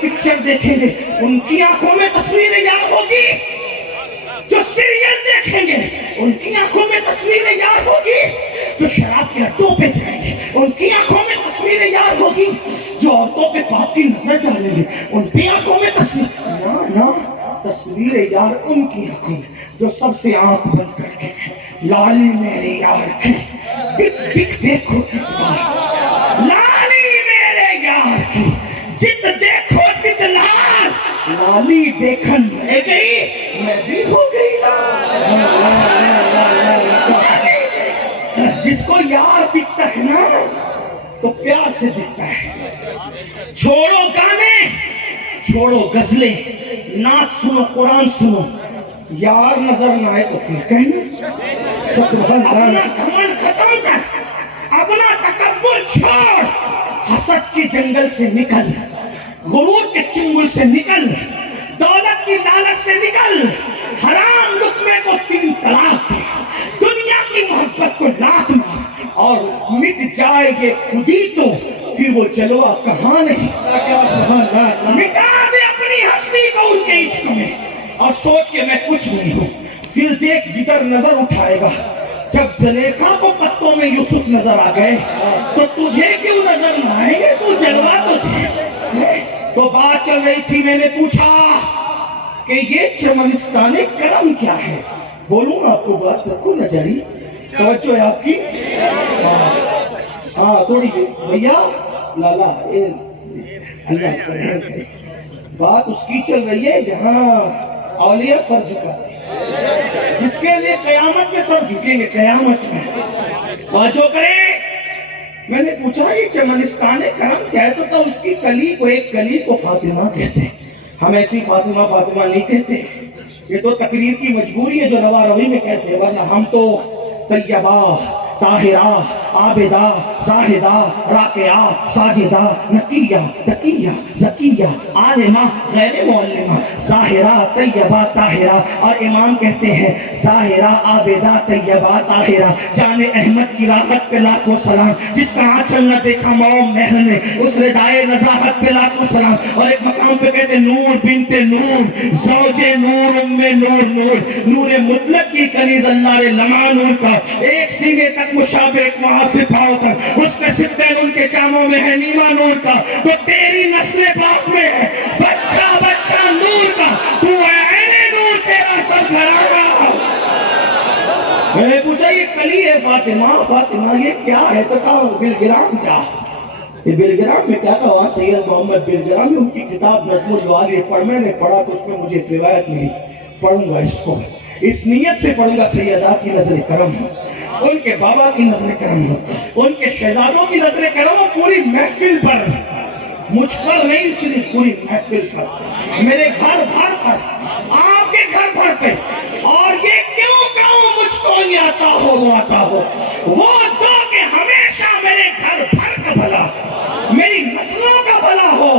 پکچر دیکھیں گے ان کی آنکھوں میں تصویر یار ہوگی، جو سیریل دیکھیں گے ان کی آنکھوں میں تصویر یار ہوگی، جو شراب کے اڈوں پہ جائیں گے ان کی آنکھوں میں تصویر یار ہوگی، جو عورتوں پہ باپ کی نظر ڈالیں گے ان کی آنکھوں میں تصویر نہ تصویر یار ان کی آنکھوں میں جو سب سے آنکھ بند کر کے لالی میرے یار کی دکھ دکھ دیکھو کتنا، لالی میرے یار کی جت دیکھو جت لال، لالی دیکھن رہ گئی میں بھی ہو گئی جس کو یار دکھتا ہے نا تو پیار سے دکھتا ہے۔ چھوڑو گانے، چھوڑو غزلیں، نعت سنو، قرآن سنو، یار نظر نہ آئے تو پھر کہنا اپنا گھمنڈ ختم کر، اپنا تکبر چھوڑ، حسد کی جنگل سے نکل، غرور کے چنگل سے نکل، دولت کی لالچ سے نکل، حرام لقمے کو 3 طلاق دے، دنیا کی محبت کو لات مار، اور مٹ جائے گے خود ہی تو پھر وہ جلوہ کہاں نہیں، مٹا دے اپنی ہستی کو ان کے عشق میں اور سوچ کے میں کچھ نہیں ہوں، پھر دیکھ جدھر نظر اٹھائے گا، جب زلیخا کو پتوں میں یوسف نظر آ گئے تو تجھے کیوں نظر نہ آئیں گے، تو جلوہ تو دے۔ تو بات چل رہی تھی، میں نے پوچھا کہ یہ چمنستان کرم کیا ہے؟ بولوں آپ کو بات، رکھو نہ جاری، توجہ ہے آپ کی؟ ہاں تھوڑی بھیا لالا اللہ کرے، بات اس کی چل رہی ہے جہاں اولیاء سر جھکاتے ہیں، جس کے لیے قیامت میں سر جھکیں گے، قیامت میں توجہ کرے۔ میں نے پوچھا یہ چمنستان کرم کیا ہے؟ تو کہا اس کی کلی کو، ایک کلی کو فاطمہ کہتے ہیں، ہم ایسی فاطمہ فاطمہ نہیں کہتے، یہ تو تقریر کی مجبوری ہے جو روا روی میں کہتے ہیں، ورنہ ہم تو طیبہ، طاہرہ، عابدہ، زاہدہ، راکعہ، ساجدہ، نقیہ، تقیہ، زکیہ، عالمہ، غیر معلمہ، ظاہرہ، طیبہ، طاہرہ، اور امام کہتے ہیں ظاہرہ، عابدہ، طیبہ، طاہرہ۔ جان احمد کی راحت پہ لاکھوں سلام، جس کا آنچل نہ دیکھا موم محل نے، اس ردائے نزاہت پہ لاکھوں سلام۔ اور ایک مقام پہ کہتے ہیں نور بنت نور، زوج نور، ام نور، نور نور مطلق کی کنیز اللہ نے لمع نور کا، ایک سینے تک مشابہ، ایک وہاں سے پاؤں تک، اس میں سبتین ان کے جاموں میں ہے نیما نور کا، تو تیری نسل پاک میں ہے بچہ بچہ نور کا، تو ہے عین نور، تیرا سب گھرانہ۔ میں نے پوچھا یہ کلی ہے فاطمہ، فاطمہ یہ کیا ہے؟ تو کہا بلگرام جا۔ یہ بلگرام میں کیا کہا؟ وہاں سید محمد بلگرام میں ان کی کتاب نظم الوالی پڑھ، میں نے پڑھا تو اس میں مجھے ایک روایت ملی، پڑھوں گا اس کو، اس نیت سے پڑھوں گا سیدہ کی نظر کرم ہو، ان کے بابا کی نظر کرم ہو، ان کے شہزادوں کی نظر کرم ہو، پوری محفل پر، مجھ پر نہیں صرف پوری محفل پر، میرے گھر بھر پر، آپ کے گھر بھر پہ۔ اور یہ کیوں کہوں مجھ کو یہ عطا ہو وہ عطا ہو، وہ دو کہ ہمیشہ میرے گھر بھر کا بھلا، میری نسلوں کا بھلا ہو،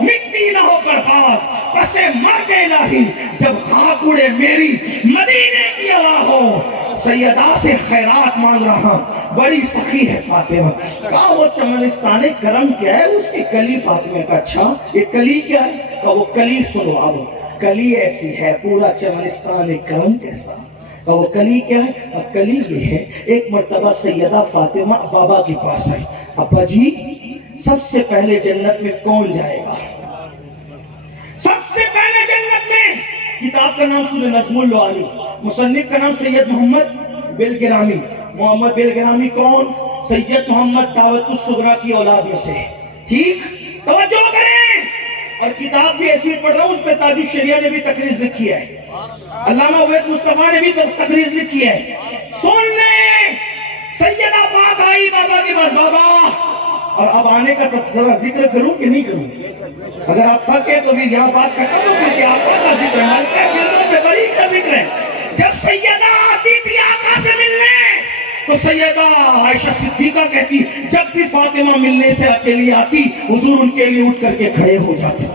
مٹی نہ ہو برباد پس مرگ الہی، جب خاک اڑے میری مدینے کی ہوا ہو۔ سیدہ سے خیرات مانگ رہا، بڑی سخی ہے فاطمہ۔ کہا وہ چمنستان کرم کیا ہے؟ اس کی کلی فاطمہ کا۔ اچھا یہ کلی کیا ہے؟ کہا وہ کلی سنو، اب کلی ایسی ہے، پورا چمنستان کرم کیسا؟ کہا وہ کلی کیا ہے؟ اب کلی یہ ہے، ایک مرتبہ سیدہ فاطمہ بابا کے پاس آئی، ابا جی سب سے پہلے جنت میں کون جائے گا؟ سب سے پہلے جنت میں، کتاب کا نام سورہ نظم الوالی، مصنف کا نام سید محمد بلگرامی۔ محمد بلگرامی کون؟ سید محمد دعوت الصغریٰ کی اولاد میں سے، ٹھیک؟ توجہ کریں، اور کتاب بھی ایسی پڑھ رہا ہوں، اس پہ تاج الشریعہ نے بھی تقریض لکھی ہے، علامہ اویس مصطفیٰ نے بھی تقریض لکھی ہے۔ سن لیں، سیدہ پاک آئی بابا کے پاس، بابا، اور اب آنے کا ذکر کروں کہ نہیں کروں؟ اگر آپ تھکے تو پھر یہاں بات ختم ہو، کیونکہ آقا کا ذکر ہے، ملکہ فردوس سے بری کا ذکر ہے۔ جب سیدہ آتی تھی آقا سے ملنے تو سیدہ عائشہ صدیقہ کہتی جب بھی فاطمہ ملنے سے اکیلی آتی حضور ان کے لیے اٹھ کر کے کھڑے ہو جاتے،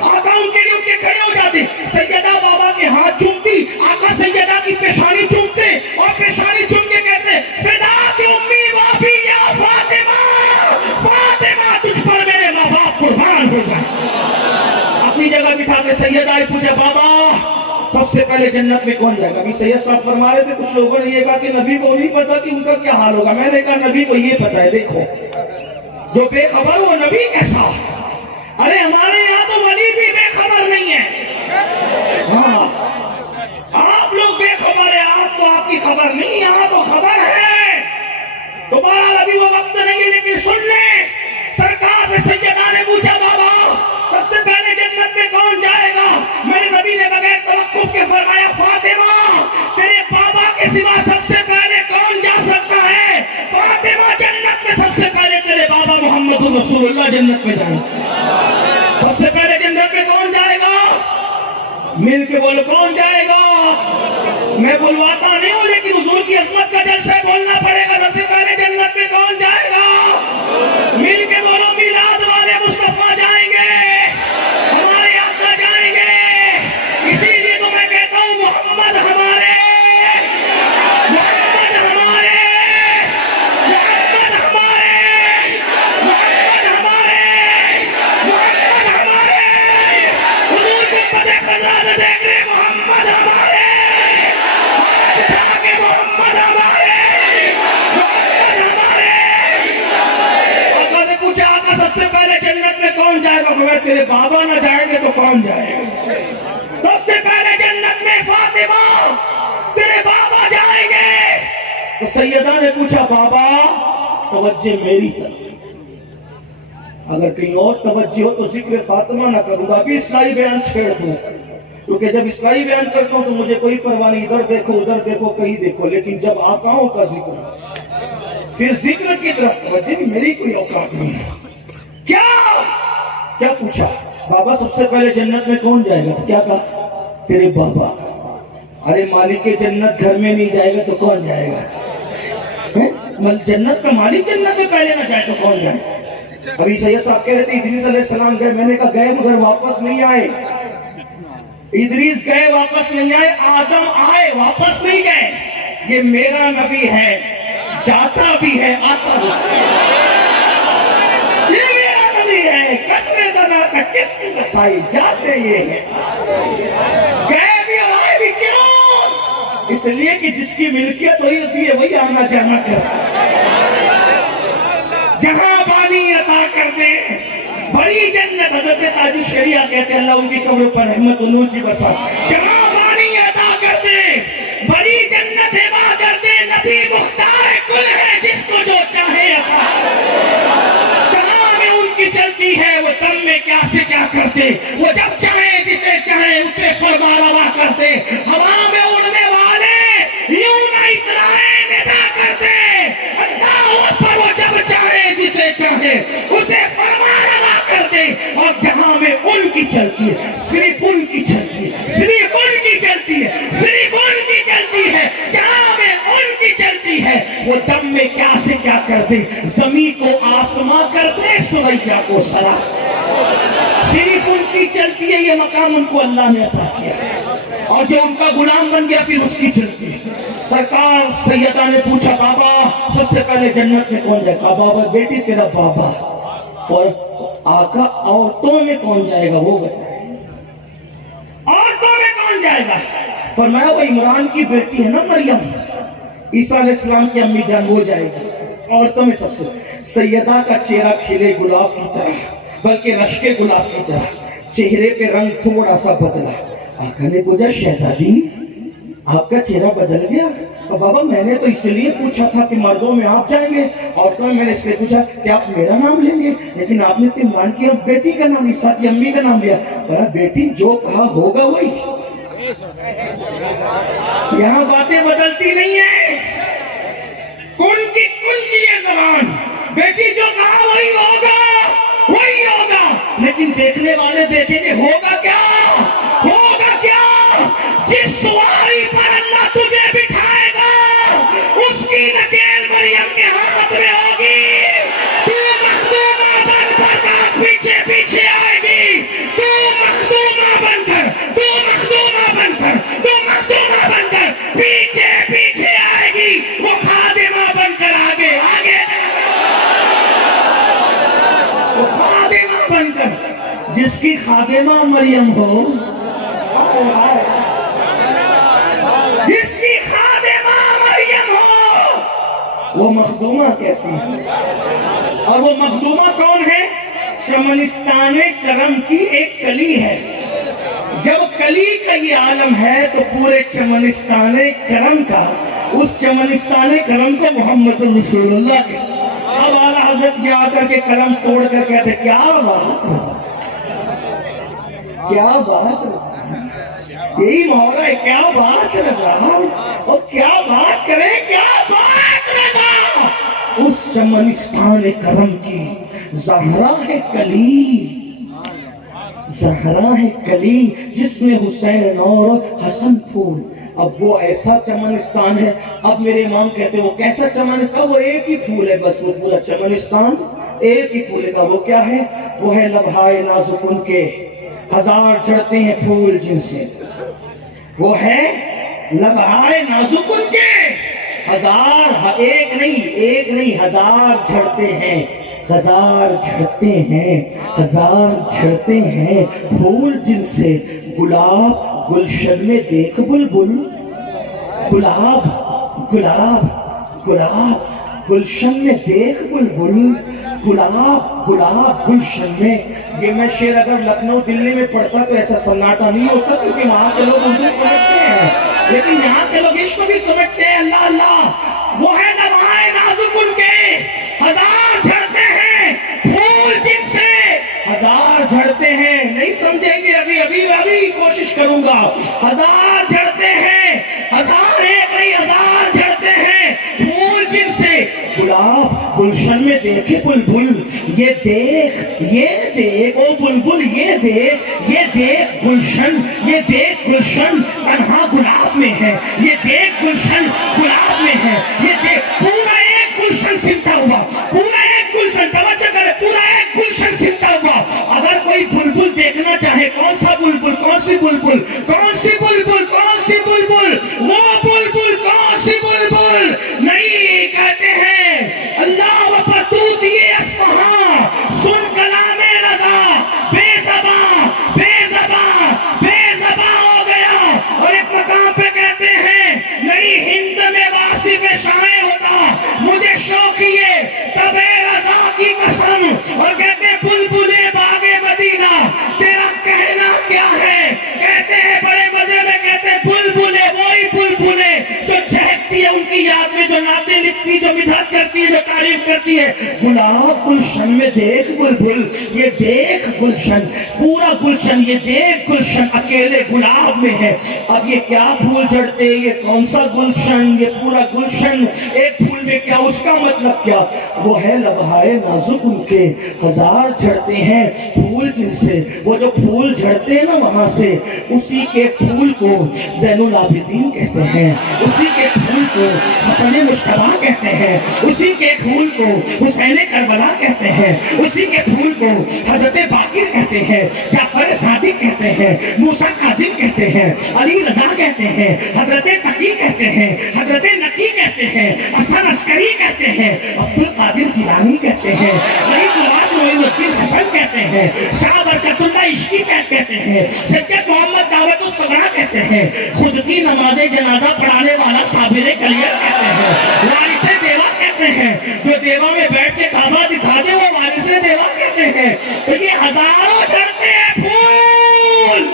آقا ان کے لیے اٹھ کے کھڑے ہو جاتے، سیدہ بابا کے ہاتھ چومتی، آقا سیدہ کی پیشانی چومتے اور پیشانی چوم کے کہتے فدا کی امی بابی یا فاطمہ، فاطمہ تجھ پر میرے ماں باپ قربان ہو جائیں۔ پوچھا بابا سب سے پہلے جنت میں کون جائے گا؟ ابھی سید صاحب فرما رہے تھے کچھ لوگوں نے یہ کہا کہ نبی کو نہیں پتا کہ ان کا کیا حال ہوگا. میں نے کہا نبی کو یہ پتا ہے. دیکھو جو بے خبر وہ نبی کیسا؟ ارے ہمارے یہاں تو ولی بھی بے خبر نہیں ہے. ہاں آپ لوگ بے خبر ہیں, آپ کو آپ کی خبر نہیں, یہاں تو خبر ہے. تو بہرحال ابھی وہ وقت نہیں ہے, لیکن سن لیں سرکار سے سیدہ نے پوچھا بابا سب سے پہلے جنت میں کون جائے گا؟ میرے نبی نے بغیر توقف کے فرمایا فاطمہ تیرے بابا کے سوا سب سے پہلے کون جا سکتا ہے؟ فاطمہ جنت میں سب سے پہلے تیرے بابا محمد رسول اللہ جنت میں جائیں. سب سے پہلے جنت میں کون جائے گا؟ مل کے بولو کون جائے گا؟ میں بلواتا نہیں ہوں لیکن حضور کی عظمت کا جلسہ بولنا پڑے گا. سب سے پہلے جنت میں کون جائے گا؟ مل کے بولو میلاد والے مصطفیٰ جائیں گے, ہمارے آقا جائیں گے. اسی لیے تو میں کہتا ہوں محمد ہمارے, محمد ہمارے, محمد ہمارے, محمد ہمارے, محمد ہمارے. حضور کو پتہ خزرہ سے دیکھ رہے محمد ہمارے, محمد ہمارے, محمد ہمارے. آقا سے پوچھا آقا سب سے پہلے جنت میں کون جائے گا؟ فرمایا تیرے بابا نہ جائیں گے تو کون جائے گا؟ سب سے پہلے جنت میں فاطمہ تیرے بابا جائیں گے. تو سیدہ نے پوچھا بابا توجہ میری طرف, اگر کہیں اور توجہ ہو تو ذکر فاطمہ نہ کروں گا, ابھی اصلاحی بیان چھیڑ دوں, کیونکہ جب اصلاحی بیان کرتا ہوں تو مجھے کوئی پرواہ نہیں, ادھر دیکھو ادھر دیکھو کہیں دیکھو, لیکن جب آقاؤں کا ذکر پھر ذکر کی طرف توجہ نہیں, میری کوئی اوقات نہیں ہے. کیا پوچھا بابا سب سے پہلے جنت میں کون جائے گا؟ تو کیا کہا تیرے بابا. ارے مالک جنت گھر میں نہیں جائے گا تو کون جائے گا؟ جنت کا مالک جنت میں پہلے نہ جائے تو کون جائے؟ ابھی سید صاحب کہہ رہے تھے ادریس علیہ السلام گئے, میں نے کہا گئے مگر واپس نہیں آئے. ادریس گئے واپس نہیں آئے, آدم آئے واپس نہیں گئے. یہ میرا نبی ہے, جاتا بھی ہے آتا بھی ہے. یہ میرا نبی ہے, کسرے دنا کا کس کی رسائی, جاتے یہ ہیں گئے بھی اور آئے بھی. کیوں؟ اس لیے کہ جس کی ملکیت ہوئی ہوتی ہے وہی آنا جانا کرتا ہے. جہاں بانی عطا کر دے بڑی جنت, حضرت تاج الشریعہ کہتے ہیں اللہ ان کی قبر پر رحمت و نور کی برسات. جہاں بانی عطا کر دے بڑی جنت عطا کر دے, نبی مختار کل ہے جس کو جو چاہے عطا. جہاں میں ان کی چلتی ہے وہ دم میں کیا سے کیا کرتے, وہ جب چاہے جسے چاہے اسے فرما روا کرتے. ہوا میں اڑنے والے یوں نہ اترائے ندا کرتے, اللہ اکبر وہ جب چاہے جسے چاہے اسے فرما روا کرتے. اور جہاں میں ان کی چلتی ہے صرف ان کی چلتی ہے, صرف ان کی چلتی ہے, صرف ان کی چلتی ہے. جہاں میں ان کی چلتی ہے وہ دم میں کیا سے کیا کرتے, زمین کو آسماں کرتے, سریا کو سرا. صرف ان کی چلتی ہے, یہ مقام ان کو اللہ نے عطا کیا, اور جو ان کا غلام بن گیا پھر اس کی چلتی ہے. سرکار سیدہ نے پوچھا بابا سب سے پہلے جنت میں کون جائے گا؟ بابا بیٹی تیرا بابا. آقا عورتوں میں کون جائے گا وہ بتائے, عورتوں میں کون جائے گا؟ فرمایا وہ عمران کی بیٹی ہے نا مریم, عیسیٰ علیہ السلام کی امی جان, وہ جائے گی عورتوں میں. سب سے سیدہ کا چہرہ کھلے گلاب کی طرح, بلکہ رشک گلاب کی طرح, چہرے پہ رنگ تھوڑا سا بدلا. آقا نے پوچھا شہزادی آپ کا چہرہ بدل گیا؟ اور بابا میں نے تو اس لیے پوچھا تھا کہ مردوں میں آپ جائیں گے, عورتوں میں نے اس لیے پوچھا کہ آپ میرا نام لیں گے, لیکن آپ نے تو مان کی بیٹی کا نام, عیسیٰ کی امی کا نام لیا. بڑا بیٹی جو کہا ہوگا وہی, یہاں باتیں بدلتی نہیں ہیں. کن کی کنجی ہے زبان, بیٹی جو کہا وہی ہوگا, وہی ہوگا. لیکن دیکھنے والے دیکھیں گے ہوگا کیا, ہوگا کیا. جس سواری پر اللہ تجھے بٹھائے گا اس کی نکیل مریم کے ہاتھ میں ہوگی. تو مخدومہ بن کر پیچھے پیچھے آئے گی, تو مخدومہ بن کر, تو مخدومہ بن کر, تو مخدومہ بن کر پیچھے پیچھے آئے گی. وہ خادمہ بن کر آگے آگے, وہ خادمہ بن کر. جس کی خادمہ مریم ہو وہ مخدومہ کیسی ہے؟ اور وہ مخدومہ کون ہے؟ چمنستان کرم کی ایک کلی ہے. جب کلی کا یہ عالم ہے تو پورے چمنستان کرم کا، اس چمنستان کرم کو محمد رسول اللہ کے. اب اعلیٰ حضرت یہ آ کر کے قلم توڑ کر کہتے کیا بات، کیا بات، یہی محاورہ ہے، کیا بات رضا، اور کیا بات کریں، کیا بات رضا. اس چمنستان کرم کی زہرا ہے کلی، زہرا ہے کلی جس میں حسین اور حسن پھول. اب وہ ایسا چمنستان ہے. اب میرے امام کہتے ہیں وہ کیسا چمن کا؟ وہ ایک ہی پھول ہے بس، وہ پورا چمنستان ایک ہی پھول کا. وہ کیا ہے؟ وہ ہے لبھائے نازک ان کے ہزار جڑتے ہیں پھول جن سے. وہ ہے لبھائے نازک ان کے ہزار، ایک نہیں ہزار جھڑتے ہیں، ہزار جھڑتے ہیں، ہزار جھڑتے ہیں پھول جن سے. گلاب گلشن میں دیکھ بلبل، گلاب گلاب گلاب گلشن میں دیکھ بلبل، گلاب گلاب گلشن میں. یہ میں شعر اگر لکھنؤ دلی میں پڑھتا تو ایسا سناٹا نہیں ہوتا، کیونکہ وہاں کے لوگ اردو سمجھتے ہیں، لیکن یہاں کے لوگ عشق بھی سمجھتے ہیں. اللہ اللہ، وہ ہے لبھائے نازک ان کے ہزار جھڑتے ہیں پھول جن سے، ہزار جھڑتے ہیں. نہیں سمجھیں گے ابھی کوشش کروں گا. ہزار جھڑتے ہیں، ہزار ایک نہیں ہزار جھڑتے ہیں پھول جن سے. گلاب گلشن میں دیکھے بلبل، یہ دیکھ او بلبل، یہ دیکھ گلشن، یہ دیکھ گلشن تنہا گلاب میں ہے، یہ دیکھ گلشن گلاب میں ہے. یہ دیکھ پورا ایک گلشن سمٹا ہوا، پورا ایک گلشن، توجہ کرے، پورا ایک گلشن سمٹا ہوا. اگر کوئی بلبل دیکھنا چاہے، کون سا بلبل، کون سی بلبل، کون سی بلبل، کون سی بلبل، وہ بلبل کون سی بلبل نہیں کہتے ہیں. اللہ اکبر، تو دیے اصفہاں سن کلام رضا، بے زباں بے زباں بے زباں ہو گیا. اور ایک مقام پہ کہتے ہیں نہیں ہند میں واصف شاعر ہوتا مجھے شوقیے تب رضا کی قسم. اور کہتے ہیں بلبل باغ مدینہ تیرا کہنا کیا ہے؟ کہتے ہیں بڑے مزے میں، کہتے ہیں بلبل وہی بلبل جو چہکتی ہے ان کی یاد میں، جو نعتیں لکھتی، جو مدحت کرتی ہے، جو تعریف کرتی ہے. گلاب گلشن میں دیکھ بلبل، یہ دیکھ گلشن، پورا گلشن، یہ دیکھ گلشن اکیلے گلاب میں ہے. اب یہ کیا پھول جھڑتے، یہ کون سا گلشن، یہ پورا گلشن ایک پھول میں کیا، اس کا مطلب کیا؟ وہ ہے لبھائے نازک ان کے ہزار جھڑتے ہیں پھول جن سے. وہ جو پھول جھڑتے ہیں نا وہاں سے، اسی کے پھول کو زین العابدین کہتے ہیں، اسی کے پھول کو حسن مشتبہ کہتے ہیں، اسی کے پھول کو حسین کربلا کہتے ہیں، اسی کے پھول کو حضرت باقر کہتے ہیں، جعفر صادق کہتے ہیں، موسیٰ کاظم کہتے ہیں، علی رضا کہتے ہیں، حضرت تقی کہتے ہیں، حضرت نقی کہتے ہیں، حسن عسکری کہتے ہیں، عبد القادر جیلانی کہتے ہیں، فرید نواز معین الدین حسن کہتے ہیں، شاہ برکت اللہ عشقی کہتے ہیں، سید محمد دعوت الصغریٰ کہتے ہیں، خود کی نماز جنازہ پڑھانے والا صابر کلیئر کہتے ہیں، وارث دیوا کہتے ہیں، جو دیوا میں بیٹھ کے کعبہ دکھا دے وہ وارث دیوا کہتے ہیں. تو یہ ہزاروں جھڑتے ہیں پھول،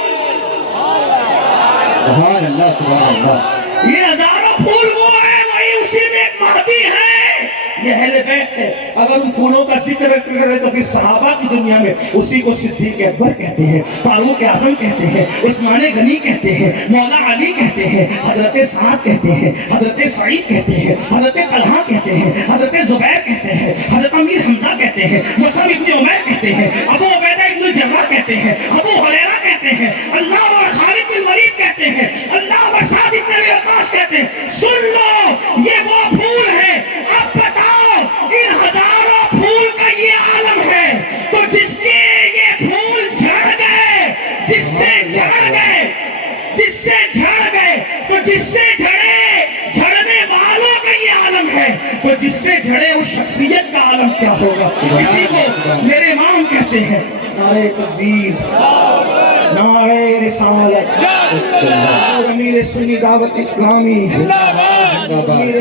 سبحان اللہ سبحان اللہ. یہ ہزاروں پھول وہ ہے، وہی اسی میں ایک مہدی ہے، یہ اہل بیت ہے. اگر ان پھولوں کا ذکر کرے تو پھر صحابہ کی دنیا میں اسی کو صدیق اکبر کہتے ہیں، فاروق اعظم کہتے ہیں، عثمان غنی کہتے ہیں، مولا علی کہتے ہیں، حضرت سعد کہتے ہیں، حضرت سعید کہتے ہیں، حضرت طلحہ کہتے ہیں، حضرت زبیر کہتے ہیں، حضرت امیر حمزہ کہتے ہیں، مصعب ابن عمیر کہتے ہیں، ابو عبیدہ ابن الجراح کہتے ہیں، ابو ہریرہ کہتے ہیں، اللہ اور خالد بن ولید کہتے ہیں، اللہ اور سعد بن ابی وقاص کہتے ہیں. سن لو یہ وہ پھول ہے. اب بتاؤ ان ہزاروں پھول کا یہ عالم ہے، تو جس کے یہ پھول جھڑ گئے، جس سے جھڑ گئے، جس سے جھڑ گئے، تو جس سے جھڑنے والوں کا یہ عالم ہے، تو جس سے جھڑے اس شخصیت کا عالم کیا ہوگا؟ اسی کو میرے امام کہتے ہیں نعرہ تکبیر، نعرہ رسالت، امیر سنی دعوت اسلامی، امیر